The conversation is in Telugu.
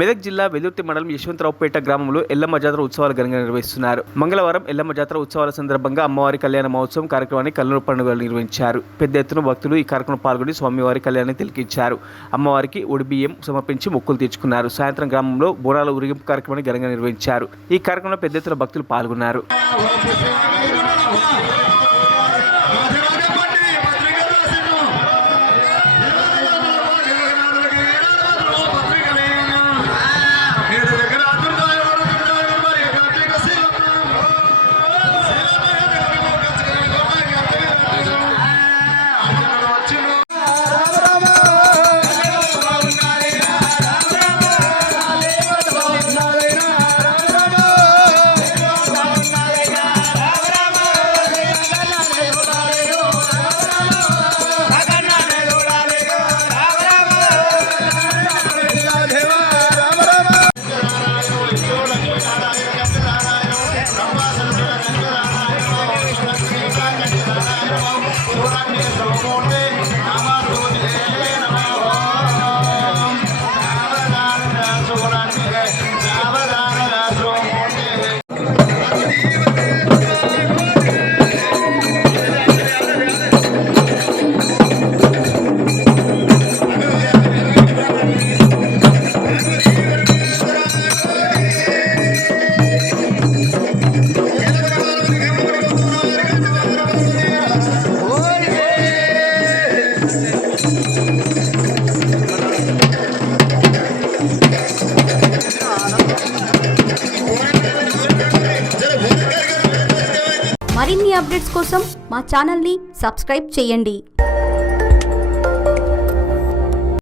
మెదక్ జిల్లా వెల్దుర్తి మండలం యశ్వంతరావుపేట గ్రామంలో ఎల్లమ్మ జాతర ఉత్సవాలు ఘనంగా నిర్వహిస్తున్నారు. మంగళవారం ఎల్లమ్మ జాతర ఉత్సవాల సందర్భంగా అమ్మవారి కళ్యాణ మహోత్సవం కార్యక్రమాన్ని కల్లుల పండుగ నిర్వహించారు. పెద్ద ఎత్తున భక్తులు ఈ కార్యక్రమం పాల్గొని స్వామివారి కళ్యాణాన్ని తిలకించారు. అమ్మవారికి ఒడిబియ్యం సమర్పించి మొక్కులు తీర్చుకున్నారు. సాయంత్రం గ్రామంలో బోనాల ఊరేగింపు కార్యక్రమాన్ని ఘనంగా నిర్వహించారు. ఈ కార్యక్రమంలో పెద్ద ఎత్తున భక్తులు పాల్గొన్నారు. మరిన్ని అప్డేట్స్ కోసం మా ఛానల్ని సబ్స్క్రైబ్ చేయండి.